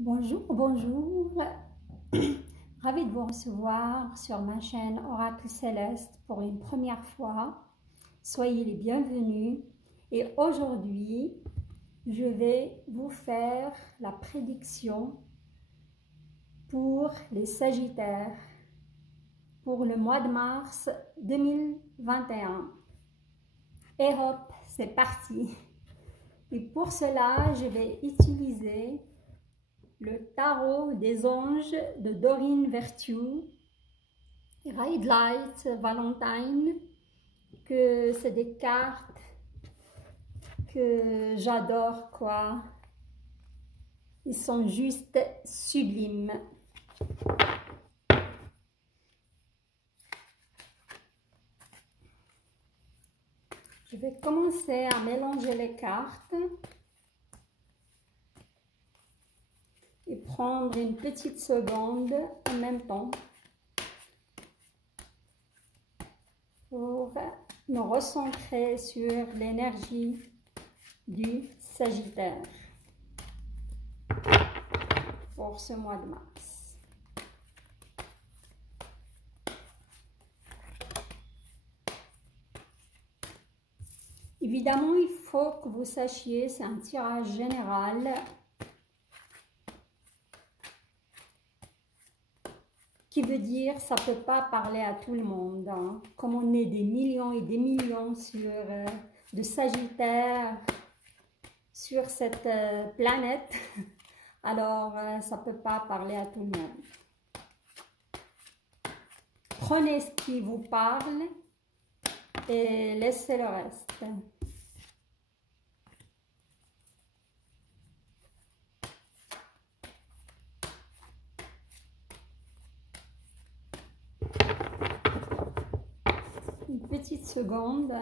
Bonjour, bonjour. Ravi de vous recevoir sur ma chaîne Oracle Céleste pour une première fois. Soyez les bienvenus. Et aujourd'hui, je vais vous faire la prédiction pour les Sagittaires pour le mois de mars 2021. Et hop, c'est parti. Et pour cela, je vais utiliser le tarot des anges de Doreen Virtue, Red Light Valentine, que c'est des cartes que j'adore quoi. Ils sont juste sublimes. Je vais commencer à mélanger les cartes et prendre une petite seconde en même temps pour me recentrer sur l'énergie du Sagittaire pour ce mois de mars. Évidemment, il faut que vous sachiez, c'est un tirage général qui veut dire ça ne peut pas parler à tout le monde. Hein. Comme on est des millions et des millions de Sagittaires sur cette planète, alors ça ne peut pas parler à tout le monde. Prenez ce qui vous parle et laissez le reste. Une petite seconde.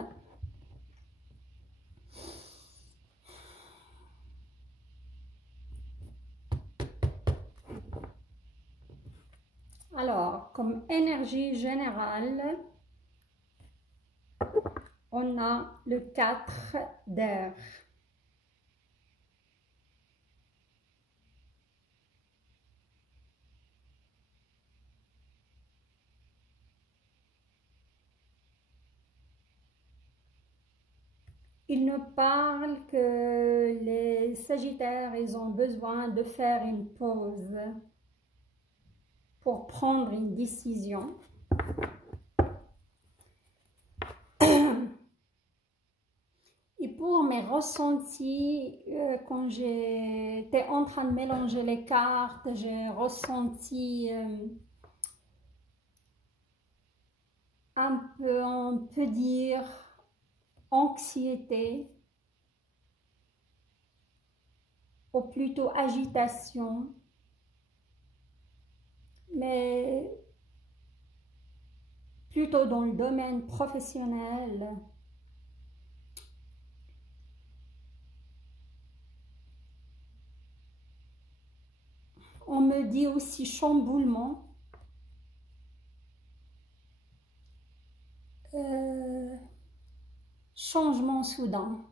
Alors, comme énergie générale, on a le 4 d'air. Il nous parle que les Sagittaires, ils ont besoin de faire une pause pour prendre une décision. Et pour mes ressentis, quand j'étais en train de mélanger les cartes, j'ai ressenti un peu, on peut dire, anxiété, ou plutôt agitation, mais plutôt dans le domaine professionnel. On me dit aussi chamboulement. Changement soudain.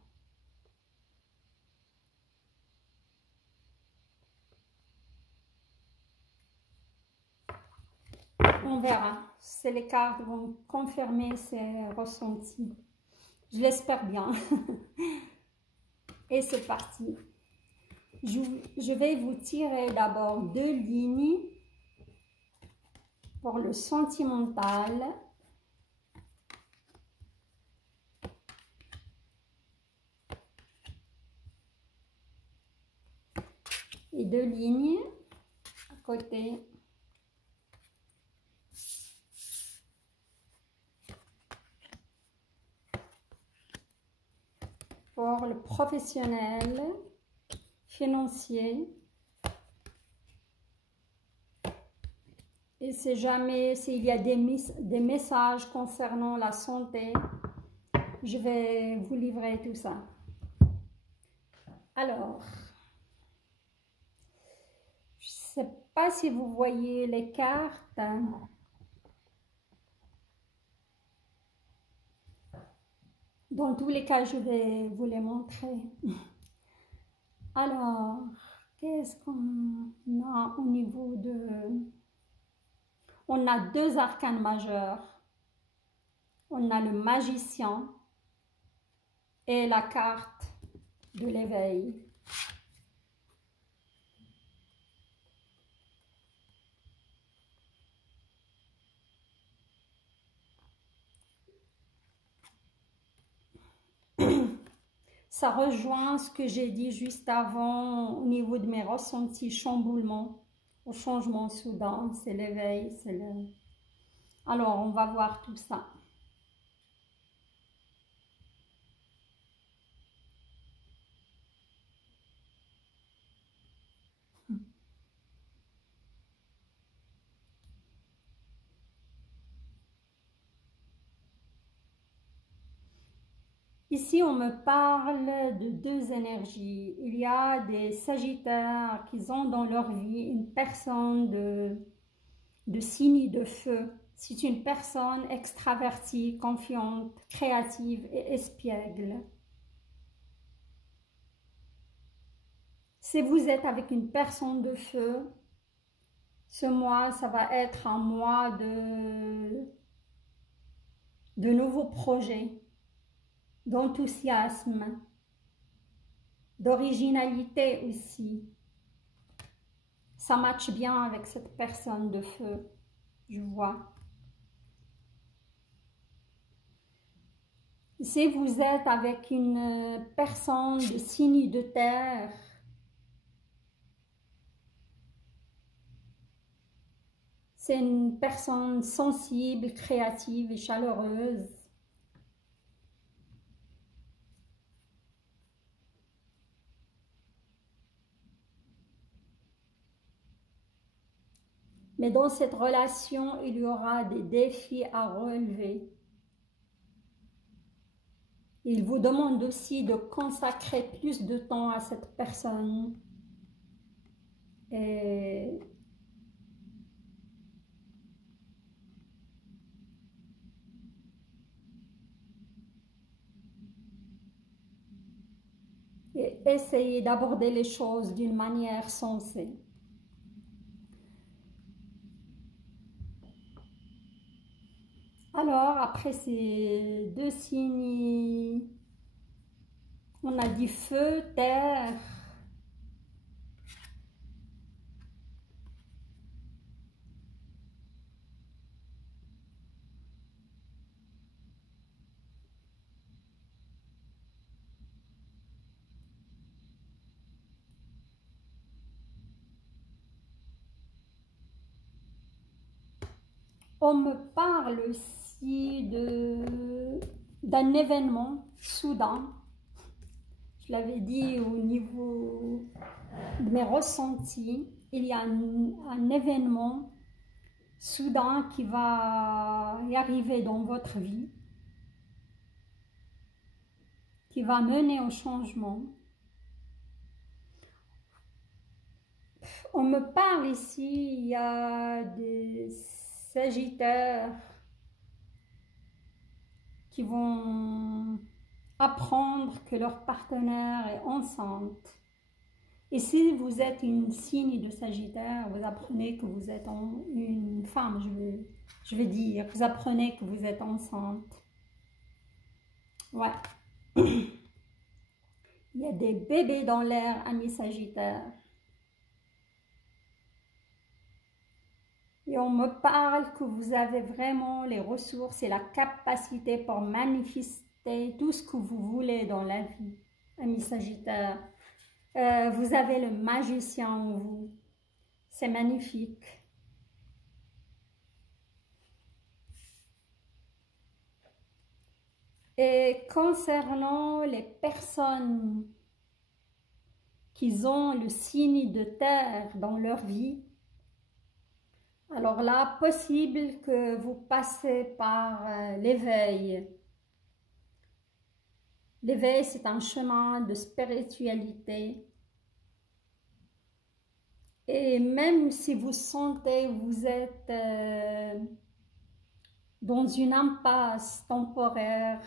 On verra. Si les cartes vont confirmer ces ressentis. Je l'espère bien. Et c'est parti. Je vais vous tirer d'abord 2 lignes pour le sentimental. Et 2 lignes à côté. Pour le professionnel, financier. Et si jamais, s'il y a des messages concernant la santé, je vais vous livrer tout ça. Alors, je ne sais pas si vous voyez les cartes. Dans tous les cas, je vais vous les montrer. Alors, Qu'est-ce qu'on a au niveau de... On a deux arcanes majeurs. On a le magicien et la carte de l'éveil. Ça rejoint ce que j'ai dit juste avant au niveau de mes ressentis, chamboulement, au changement soudain, c'est l'éveil, c'est le... Alors, on va voir tout ça. Ici, on me parle de deux énergies. Il y a des sagittaires qui ont dans leur vie une personne de signe de feu. C'est une personne extravertie, confiante, créative et espiègle. Si vous êtes avec une personne de feu, ce mois, ça va être un mois de nouveaux projets, d'enthousiasme, d'originalité aussi. Ça matche bien avec cette personne de feu, je vois. Si vous êtes avec une personne de signe de terre, c'est une personne sensible, créative et chaleureuse. Mais dans cette relation, il y aura des défis à relever. Il vous demande aussi de consacrer plus de temps à cette personne. Et essayez d'aborder les choses d'une manière sensée. Alors, après ces deux signes, on a dit feu, terre. On me parle aussi d'un événement soudain. Je l'avais dit au niveau de mes ressentis. Il y a un événement soudain qui va y arriver dans votre vie, qui va mener au changement. On me parle ici, il y a des sagittaires qui vont apprendre que leur partenaire est enceinte. Et si vous êtes une signe de Sagittaire, vous apprenez que vous êtes une femme, je vais dire, vous apprenez que vous êtes enceinte. Ouais. Il y a des bébés dans l'air, amis Sagittaires. Et on me parle que vous avez vraiment les ressources et la capacité pour manifester tout ce que vous voulez dans la vie, amis Sagittaires. Vous avez le magicien en vous. C'est magnifique. Et concernant les personnes qui ont le signe de terre dans leur vie, alors là, possible que vous passez par l'éveil. L'éveil, c'est un chemin de spiritualité. Et même si vous sentez, vous êtes dans une impasse temporaire,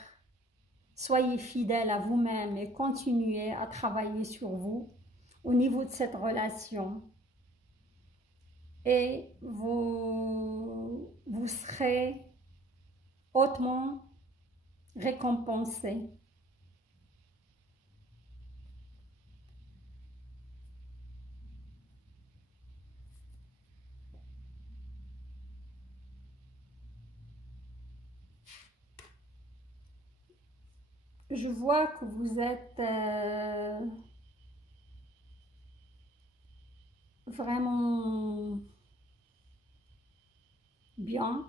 soyez fidèle à vous-même et continuez à travailler sur vous. au niveau de cette relation. Et vous serez hautement récompensé. Je vois que vous êtes vraiment bien.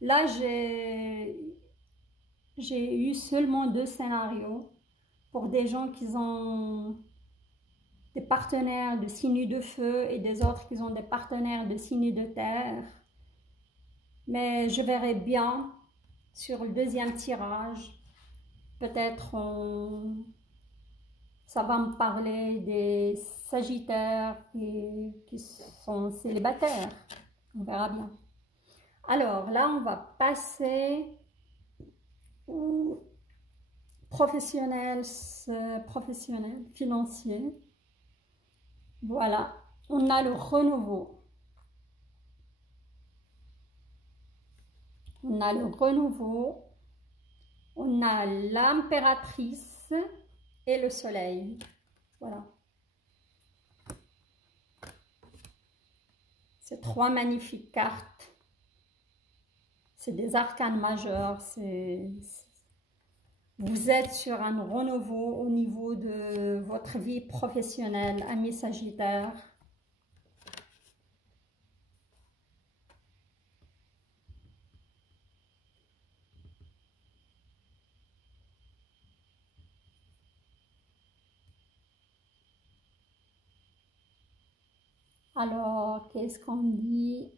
Là, j'ai eu seulement 2 scénarios pour des gens qui ont des partenaires de signes de feu et des autres qui ont des partenaires de signes de terre. Mais je verrai bien sur le deuxième tirage. Peut-être ça va me parler des Sagittaires qui sont célibataires. On verra bien. Alors là, on va passer au professionnel, financier. Voilà, on a le renouveau. On a le renouveau. On a l'impératrice et le soleil. Voilà. C'est 3 magnifiques cartes. C'est des arcanes majeurs. Vous êtes sur un renouveau au niveau de votre vie professionnelle, amis Sagittaires. Alors, qu'est-ce qu'on dit?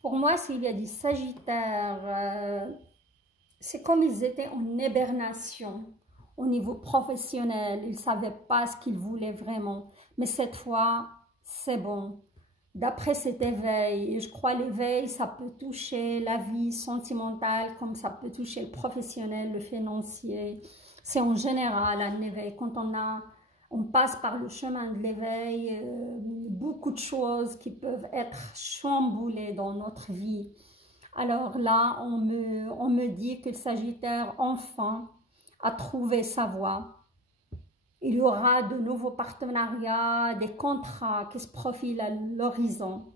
Pour moi, s'il y a des Sagittaires, c'est comme ils étaient en hibernation au niveau professionnel. Ils ne savaient pas ce qu'ils voulaient vraiment. Mais cette fois, c'est bon. D'après cet éveil, et je crois l'éveil, ça peut toucher la vie sentimentale comme ça peut toucher le professionnel, le financier. C'est en général un éveil. Quand on passe par le chemin de l'éveil, beaucoup de choses qui peuvent être chamboulées dans notre vie. Alors là, on me dit que le Sagittaire, enfin, a trouvé sa voie. Il y aura de nouveaux partenariats, des contrats qui se profilent à l'horizon.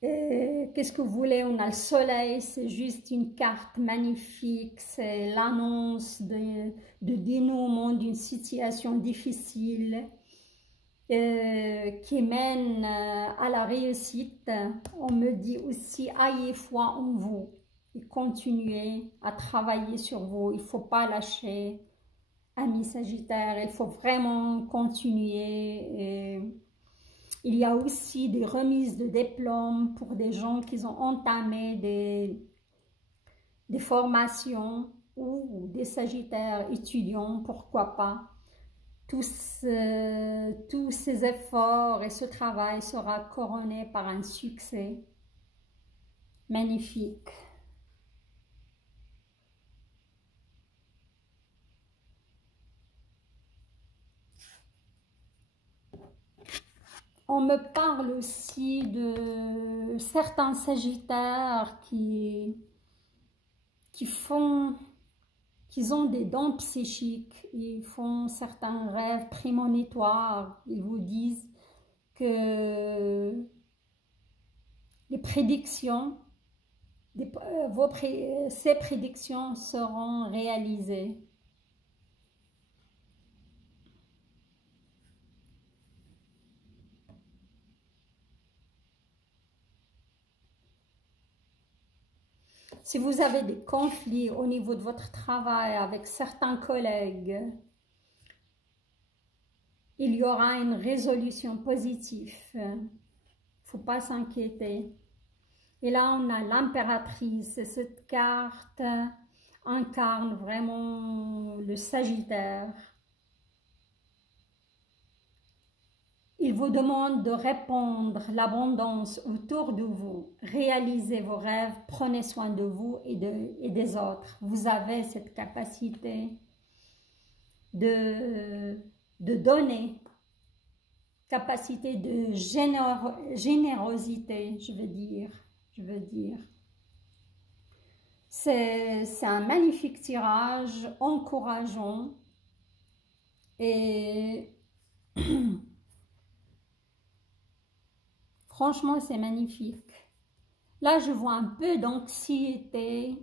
Qu'est-ce que vous voulez? On a le soleil, c'est juste une carte magnifique, c'est l'annonce de dénouement d'une situation difficile qui mène à la réussite. On me dit aussi, ayez foi en vous et continuez à travailler sur vous. Il ne faut pas lâcher, amis Sagittaires, il faut vraiment continuer. Il y a aussi des remises de diplômes pour des gens qui ont entamé des formations ou des Sagittaires étudiants, pourquoi pas. Tous ces efforts et ce travail sera couronné par un succès magnifique. On me parle aussi de certains Sagittaires qui ont des dons psychiques, ils font certains rêves prémonitoires, ils vous disent que les prédictions, ces prédictions seront réalisées. Si vous avez des conflits au niveau de votre travail avec certains collègues, il y aura une résolution positive. Il ne faut pas s'inquiéter. Et là, on a l'impératrice. Et cette carte incarne vraiment le Sagittaire. Il vous demande de répandre l'abondance autour de vous. Réalisez vos rêves, prenez soin de vous et des autres. Vous avez cette capacité de donner, capacité de générosité, je veux dire. C'est un magnifique tirage, encourageant et franchement, c'est magnifique. Là, je vois un peu d'anxiété.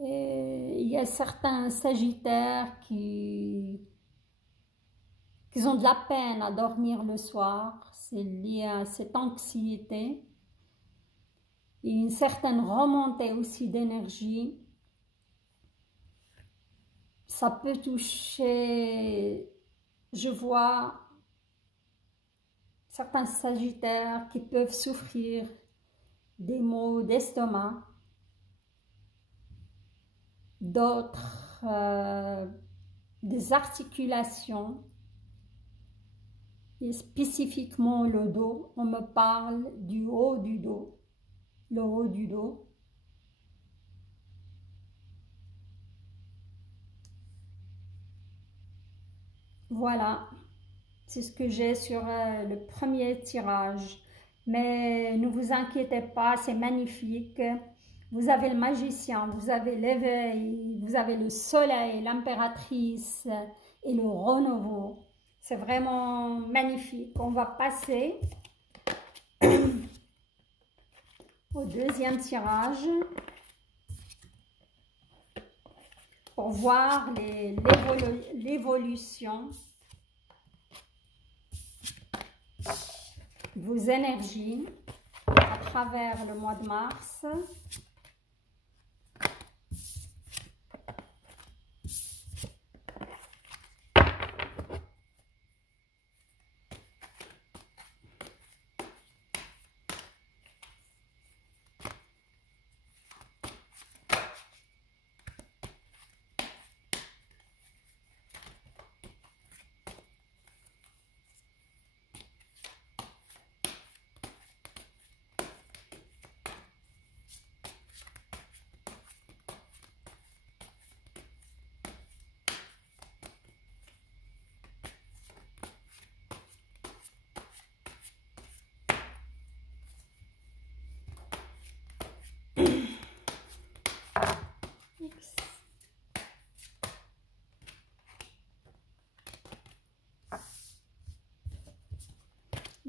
Il y a certains sagittaires qui ont de la peine à dormir le soir. C'est lié à cette anxiété. Il y a une certaine remontée aussi d'énergie. Ça peut toucher, je vois certains sagittaires qui peuvent souffrir des maux d'estomac, d'autres des articulations, et spécifiquement le dos. On me parle du haut du dos, le haut du dos. Voilà, c'est ce que j'ai sur le premier tirage. Mais ne vous inquiétez pas, c'est magnifique. Vous avez le magicien, vous avez l'éveil, vous avez le soleil, l'impératrice et le renouveau. C'est vraiment magnifique. On va passer au deuxième tirage pour voir l'évolution de vos énergies à travers le mois de mars.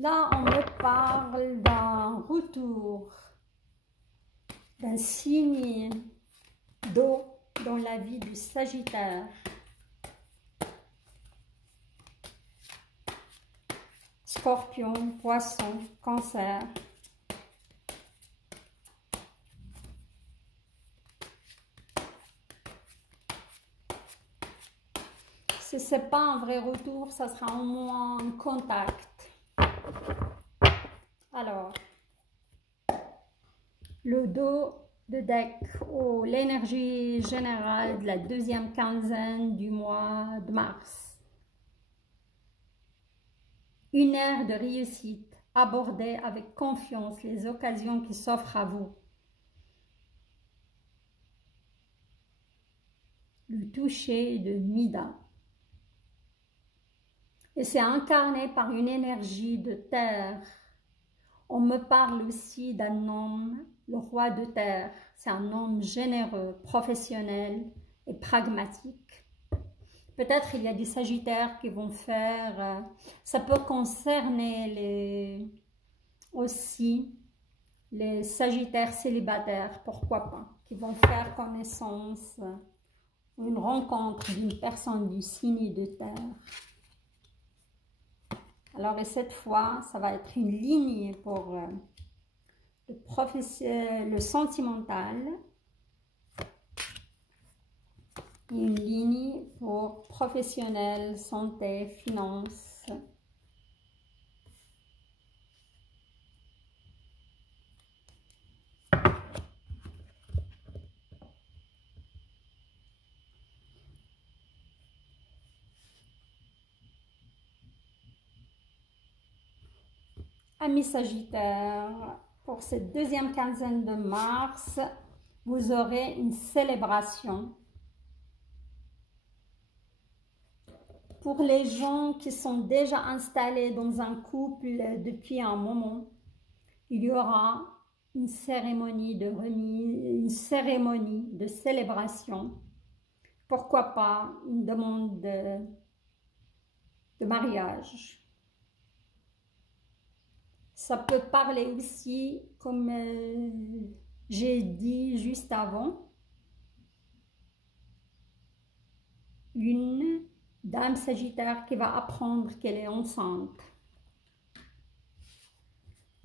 Là, on me parle d'un retour, d'un signe d'eau dans la vie du Sagittaire. Scorpion, Poisson, Cancer. Si ce n'est pas un vrai retour, ça sera au moins un contact. Alors, le dos de deck ou l'énergie générale de la deuxième quinzaine du mois de mars. Une ère de réussite, abordez avec confiance les occasions qui s'offrent à vous. Le toucher de Mida. Et c'est incarné par une énergie de terre. On me parle aussi d'un homme, le roi de terre. C'est un homme généreux, professionnel et pragmatique. Peut-être il y a des sagittaires qui vont faire... ça peut concerner aussi les sagittaires célibataires, pourquoi pas, qui vont faire connaissance, une rencontre d'une personne du signe de terre. Alors, et cette fois, ça va être une ligne pour le sentimental, une ligne pour professionnel, santé, finance. Amis Sagittaires, pour cette deuxième quinzaine de mars, vous aurez une célébration. Pour les gens qui sont déjà installés dans un couple depuis un moment, il y aura une cérémonie de remise, une cérémonie de célébration. Pourquoi pas une demande de mariage. Ça peut parler aussi, comme j'ai dit juste avant, une dame Sagittaire qui va apprendre qu'elle est enceinte.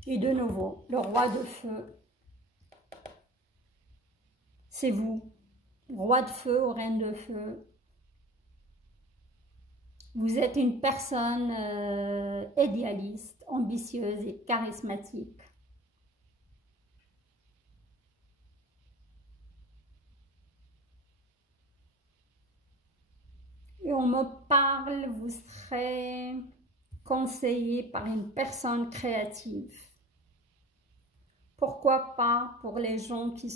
Et de nouveau, le roi de feu, c'est vous, roi de feu ou reine de feu. Vous êtes une personne idéaliste, ambitieuse et charismatique. Et on me parle, vous serez conseillé par une personne créative. Pourquoi pas pour les gens qui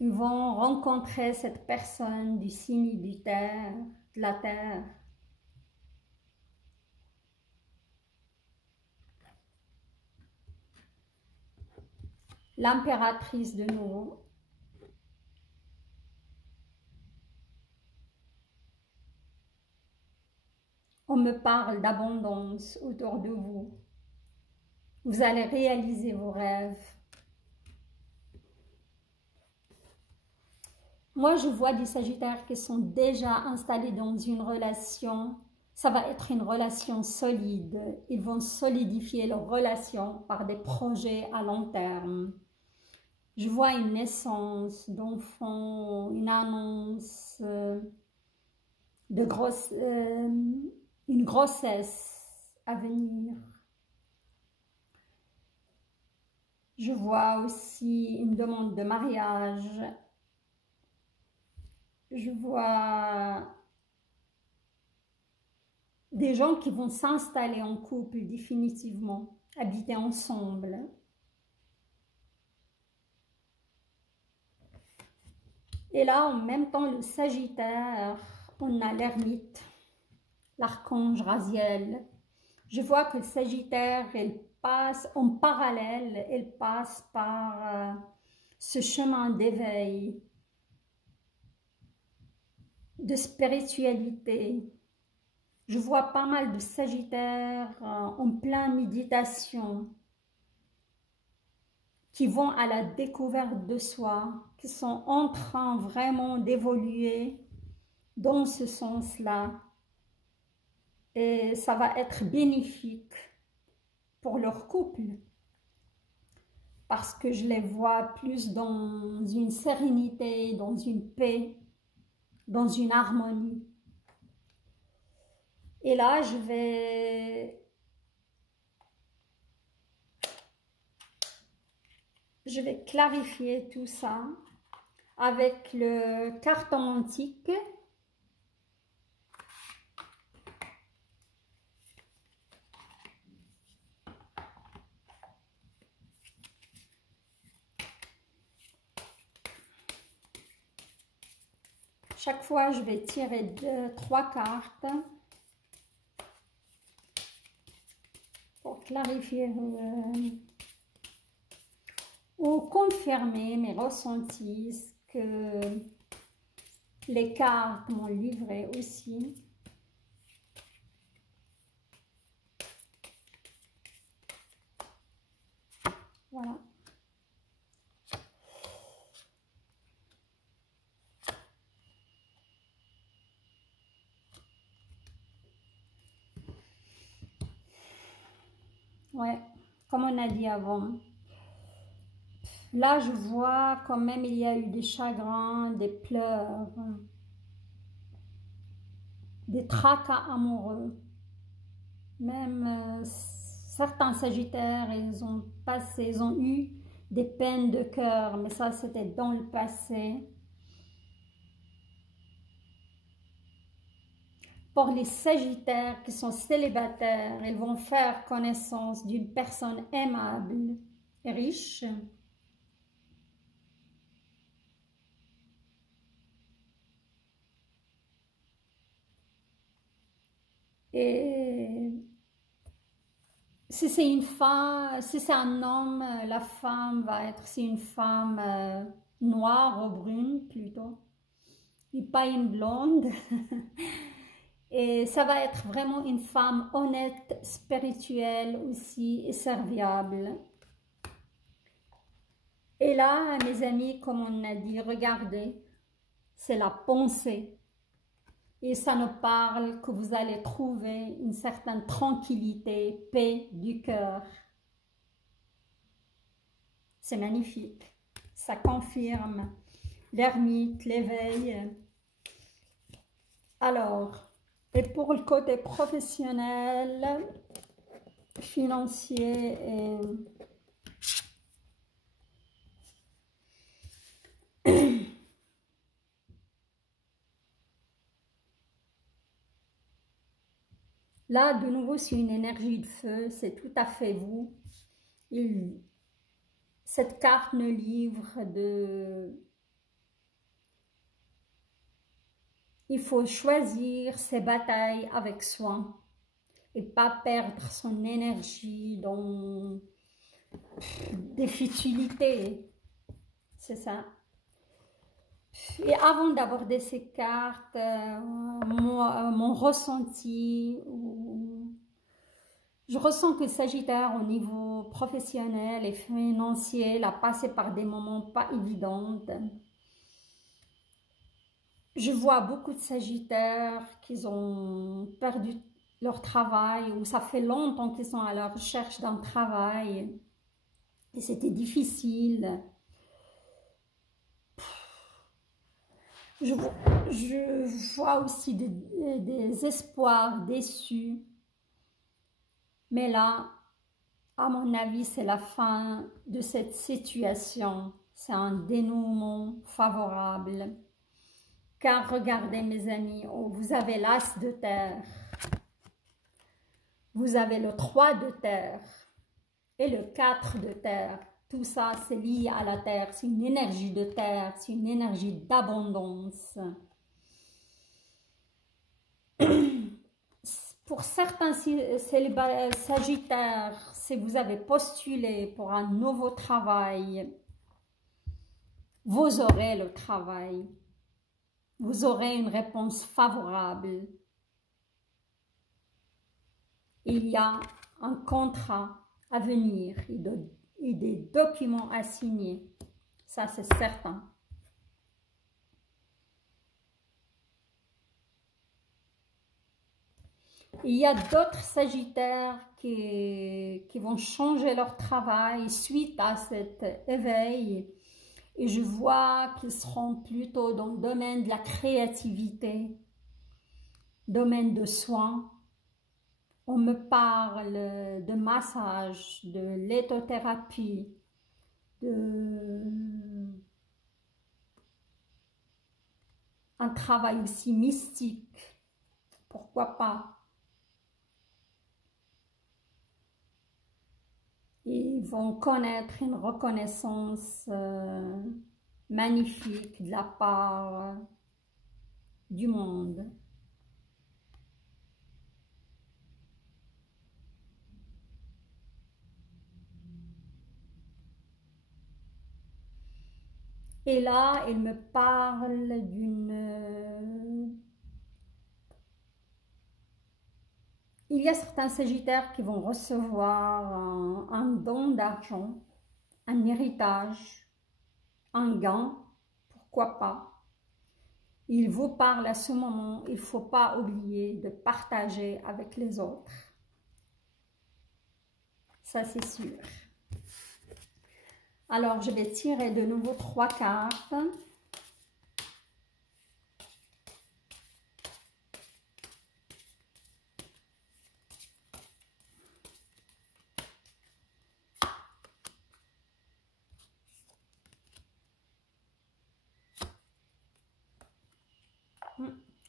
vont rencontrer cette personne du signe de la terre. L'impératrice de nouveau. On me parle d'abondance autour de vous. Vous allez réaliser vos rêves. Moi, je vois des Sagittaires qui sont déjà installés dans une relation. Ça va être une relation solide. Ils vont solidifier leur relation par des projets à long terme. Je vois une naissance d'enfants, une annonce une grossesse à venir. Je vois aussi une demande de mariage. Je vois des gens qui vont s'installer en couple définitivement, habiter ensemble. Et là, en même temps, le Sagittaire, on a l'ermite, l'archange Raziel. Je vois que le Sagittaire, elle passe en parallèle, elle passe par ce chemin d'éveil, de spiritualité. Je vois pas mal de Sagittaires en pleine méditation, qui vont à la découverte de soi, qui sont en train vraiment d'évoluer dans ce sens-là. Et ça va être bénéfique pour leur couple, parce que je les vois plus dans une sérénité, dans une paix, dans une harmonie. Et là, je vais clarifier tout ça avec le carton antique. Chaque fois, je vais tirer 3 cartes pour clarifier ou confirmer mes ressentis, ce que les cartes m'ont livré aussi. Voilà. Ouais, comme on a dit avant. Là, je vois quand même il y a eu des chagrins, des pleurs, des tracas amoureux. Même certains Sagittaires, ils ont eu des peines de cœur, mais ça, c'était dans le passé. Pour les Sagittaires qui sont célibataires, ils vont faire connaissance d'une personne aimable et riche. Et si c'est une femme, si c'est un homme, la femme va être, c'est une femme noire ou brune plutôt, et pas une blonde. Et ça va être vraiment une femme honnête, spirituelle aussi et serviable. Et là, mes amis, comme on a dit, regardez, c'est la pensée. Et ça nous parle que vous allez trouver une certaine tranquillité, paix du cœur. C'est magnifique. Ça confirme l'ermite, l'éveil. Alors, et pour le côté professionnel, financier et là, de nouveau, c'est une énergie de feu, c'est tout à fait vous. Cette carte nous livre de... Il faut choisir ses batailles avec soin et pas perdre son énergie dans des futilités. C'est ça. Et avant d'aborder ces cartes, mon ressenti, je ressens que Sagittaire au niveau professionnel et financier a passé par des moments pas évidents. Je vois beaucoup de Sagittaires qui ont perdu leur travail ou ça fait longtemps qu'ils sont à la recherche d'un travail et c'était difficile. Je vois aussi des espoirs déçus. Mais là, à mon avis, c'est la fin de cette situation. C'est un dénouement favorable. Car regardez mes amis, vous avez l'as de terre. Vous avez le 3 de terre et le 4 de terre. Tout ça, c'est lié à la terre. C'est une énergie de terre. C'est une énergie d'abondance. Pour certains Sagittaires, si vous avez postulé pour un nouveau travail, vous aurez le travail. Vous aurez une réponse favorable. Il y a un contrat à venir et des documents à signer. Ça, c'est certain. Il y a d'autres Sagittaires qui vont changer leur travail suite à cet éveil. Et je vois qu'ils seront plutôt dans le domaine de la créativité, domaine de soins. On me parle de massage, de lithothérapie, un travail aussi mystique. Pourquoi pas? Ils vont connaître une reconnaissance magnifique de la part du monde. Et là, il me parle d'une... Il y a certains Sagittaires qui vont recevoir un don d'argent, un héritage, un gain, pourquoi pas. Il vous parle à ce moment, il ne faut pas oublier de partager avec les autres. Ça, c'est sûr. Alors, je vais tirer de nouveau 3 cartes.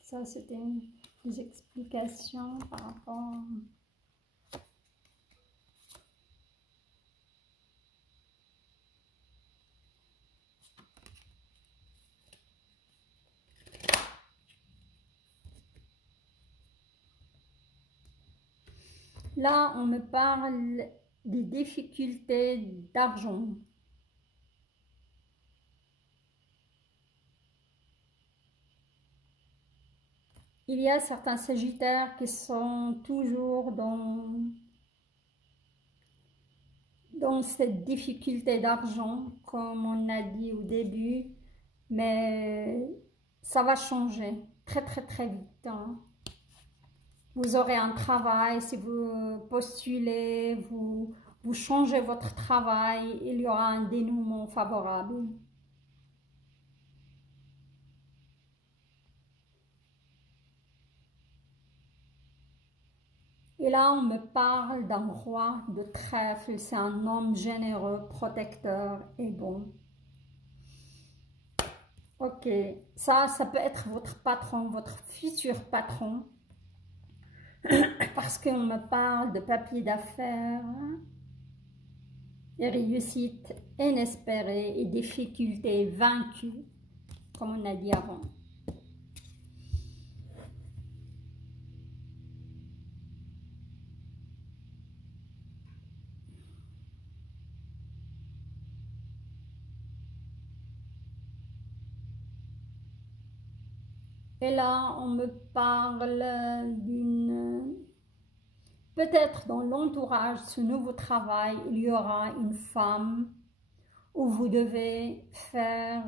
Ça, c'était des explications par rapport... Là, on me parle des difficultés d'argent. Il y a certains sagittaires qui sont toujours dans cette difficulté d'argent, comme on a dit au début, mais ça va changer très très vite, hein. Vous aurez un travail, si vous postulez, vous changez votre travail, il y aura un dénouement favorable. Et là, on me parle d'un roi de trèfle, c'est un homme généreux, protecteur et bon. Ok, ça peut être votre patron, votre futur patron. Parce qu'on me parle de papier d'affaires, et réussite inespérée et difficultés vaincues, comme on a dit avant. Et là, on me parle d'une... Peut-être dans l'entourage de ce nouveau travail, il y aura une femme où vous devez faire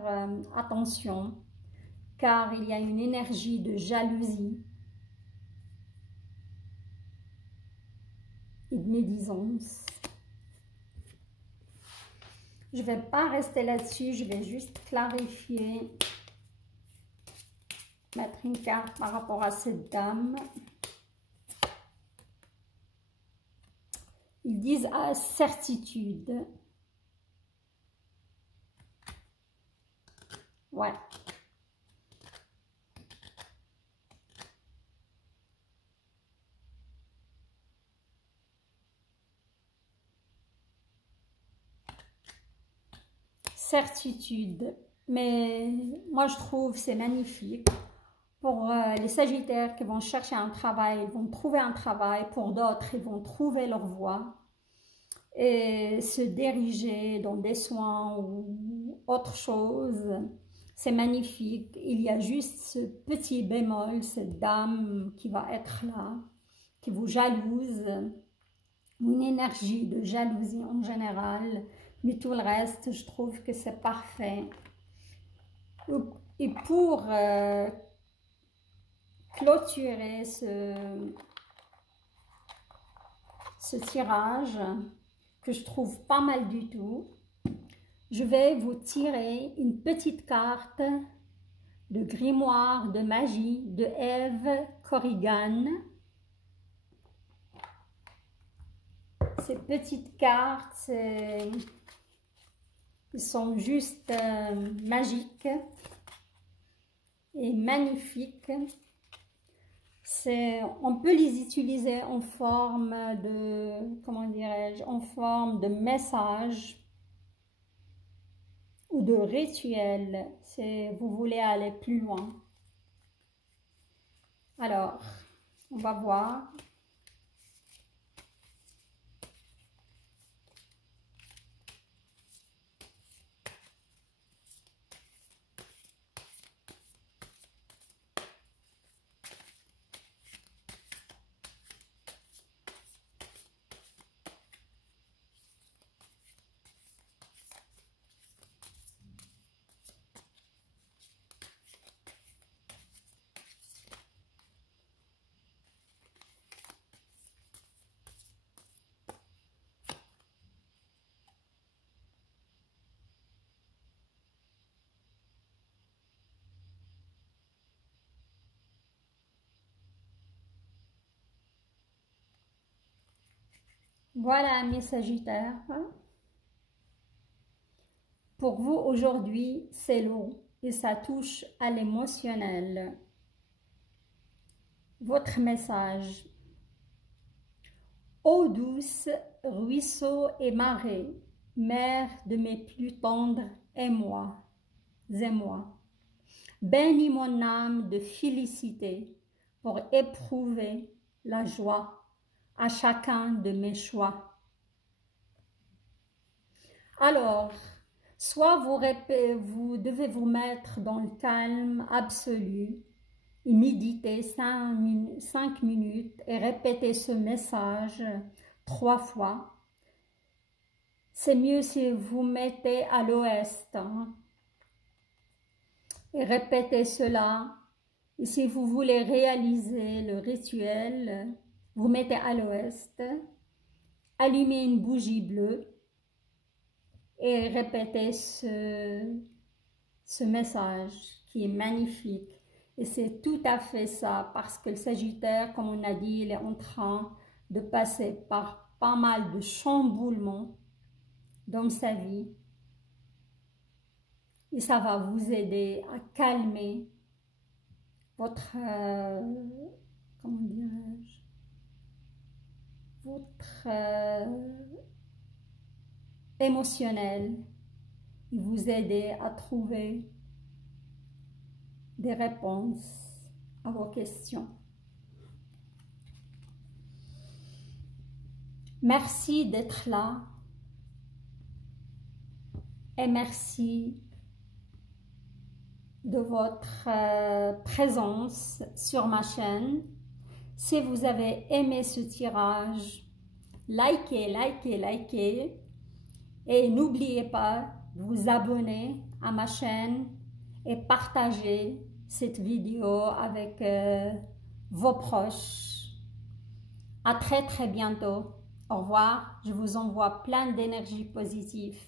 attention, car il y a une énergie de jalousie et de médisance. Je ne vais pas rester là-dessus, je vais juste clarifier, mettre une carte par rapport à cette dame. Ils disent à certitude. Ouais. Certitude. Mais moi, je trouve c'est magnifique. Pour les Sagittaires qui vont chercher un travail, ils vont trouver un travail. Pour d'autres, ils vont trouver leur voie et se diriger dans des soins ou autre chose. C'est magnifique. Il y a juste ce petit bémol, cette dame qui va être là, qui vous jalouse, une énergie de jalousie en général, mais tout le reste, je trouve que c'est parfait. Et pour clôturer ce tirage, que je trouve pas mal du tout, je vais vous tirer une petite carte de grimoire de magie de Eve Corrigan. Ces petites cartes, elles sont juste magiques et magnifiques. On peut les utiliser en forme de, comment dirais-je, en forme de message ou de rituel, si vous voulez aller plus loin. Alors, on va voir. Voilà mes Sagittaires. Pour vous aujourd'hui, c'est lourd et ça touche à l'émotionnel. votre message. Eau douce, ruisseau et marée, mère de mes plus tendres émois. Bénis mon âme de félicité pour éprouver la joie à chacun de mes choix. Alors, soit vous devez vous mettre dans le calme absolu et méditer 5 minutes et répéter ce message 3 fois. C'est mieux si vous mettez à l'ouest et répétez cela. Et si vous voulez réaliser le rituel, vous mettez à l'ouest, allumez une bougie bleue et répétez ce message qui est magnifique. Et c'est tout à fait ça, parce que le Sagittaire, comme on a dit, il est en train de passer par pas mal de chamboulements dans sa vie. Et ça va vous aider à calmer votre, comment dirais-je, votre émotionnel, et vous aider à trouver des réponses à vos questions. Merci d'être là et merci de votre présence sur ma chaîne. Si vous avez aimé ce tirage, likez et n'oubliez pas de vous abonner à ma chaîne et partager cette vidéo avec vos proches. À très bientôt. Au revoir. Je vous envoie plein d'énergie positive.